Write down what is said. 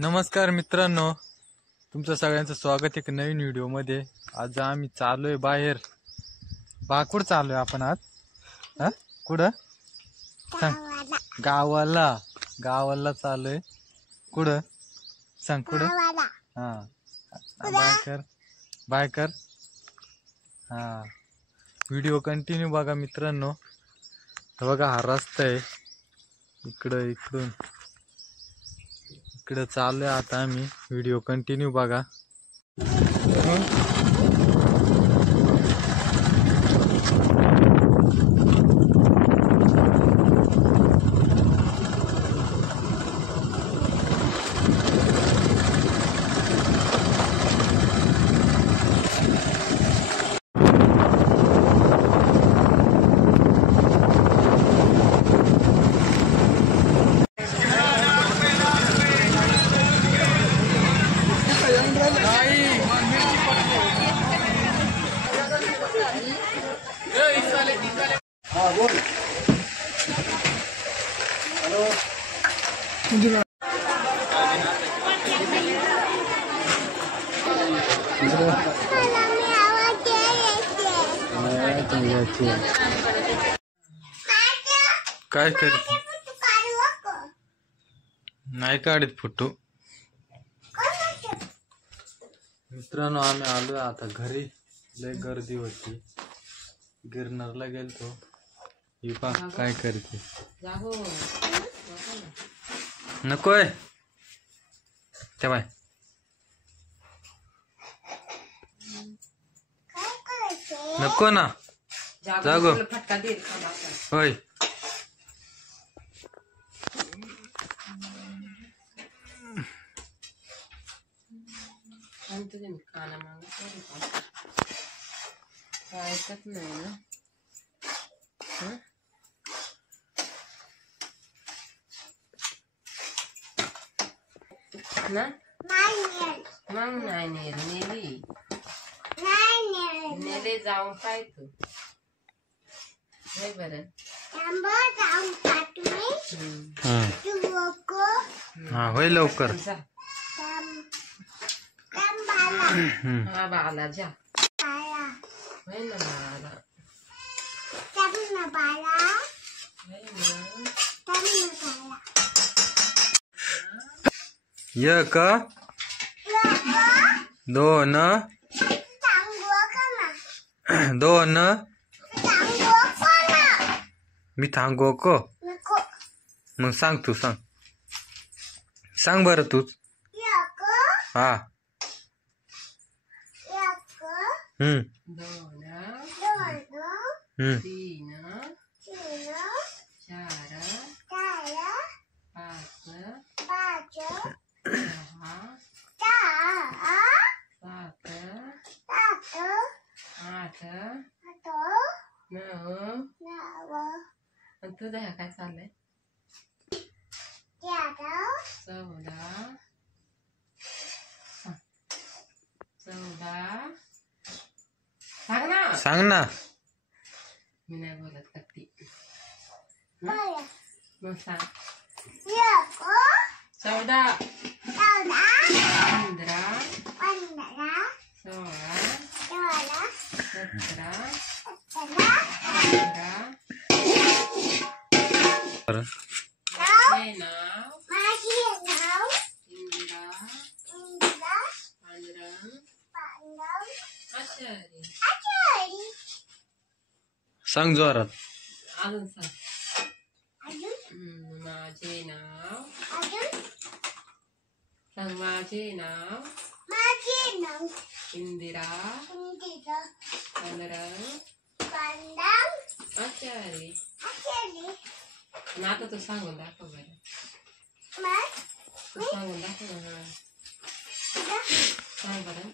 नमस्कार मित्रांनो, तुमचं सगळ्यांचं स्वागत एक नवीन व्हिडिओमध्ये। आज आम्ही चाललोय बाहेर। बाकुड चाललोय आपण आज। हा कुठं सांग? गावाला। गावाला चाललोय। कुठं सांग? कुठं? हा बाय कर। हा व्हिडिओ कंटिन्यू बघा मित्रांनो। बघा हा रस्ता आहे, इकडून इकडे चाललोय आता आम्ही। व्हिडिओ कंटिन्यू बघा। काय करते? नाही काढत फोटो। मित्रांनो आम्ही आलोय आता घरी। लय गर्दी होती, गिरनारला गेलतो। ही पा काय करते? नकोय तेव्हा नको ना, जागो होय। ऐकत नाही ना, मग नाही नेली जाऊन काय तू बरं। हा होय लवकर। हा बाला जा होय ना बाला एक दोन मी थांबू को? मग सांग तू, सांग बरं तूच। हा तीन चार पाच आठ नऊ। तुझं ह्या काय चाललंय? 14 सांग ना। मी नाही बोलत कधी। मग सांग। 14 15 16 17 सांग जोरात। अजून सांग। माझे नाव सांग। माझे नाव इंदिरा आचार्य। आता तू सांगून दाखव बरं। तू सांगून दाखव ना, सांग बरं।